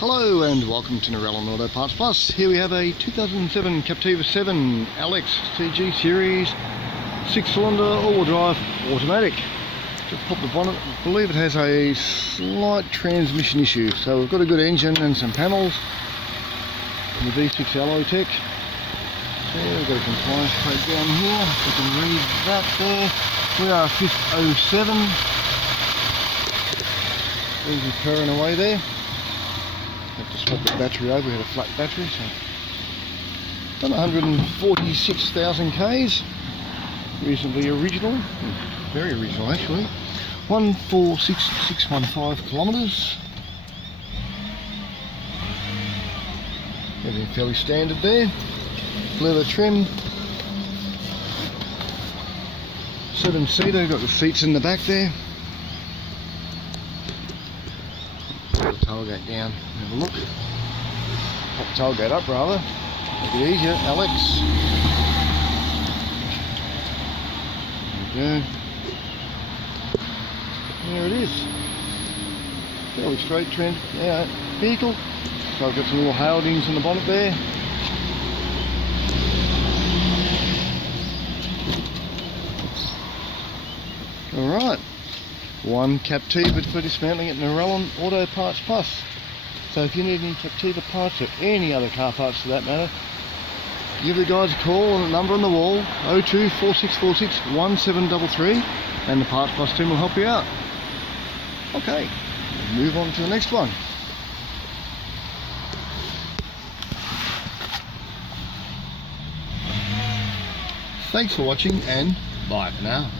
Hello and welcome to Narellan Auto Parts Plus. Here we have a 2007 Captiva 7 Alex CG Series 6-cylinder all-wheel drive automatic. Just pop the bonnet. I believe it has a slight transmission issue. So we've got a good engine and some panels. And the V6 alloy tech. There, we've got a compliance code down here. You can read that there. We are 507. Engine purring away there. Have to swap the battery over. We had a flat battery, so done 146,000 k's. Reasonably original, very original actually. 146,615 kilometres. Everything fairly standard there. Leather trim. 7-seater. Got the seats in the back there. Put the tailgate down, have a look. Pop the tailgate up rather, make it easier. Alex. There we go. There it is. Fairly straight vehicle. So I've got some little holdings in the bonnet there. Alright. One Captiva for dismantling at Narellan Auto Parts Plus. So if you need any Captiva parts or any other car parts for that matter, give the guys a call on the number on the wall, 02 4646 1733, and the Parts Plus team will help you out. Okay, move on to the next one. Thanks for watching and bye for now.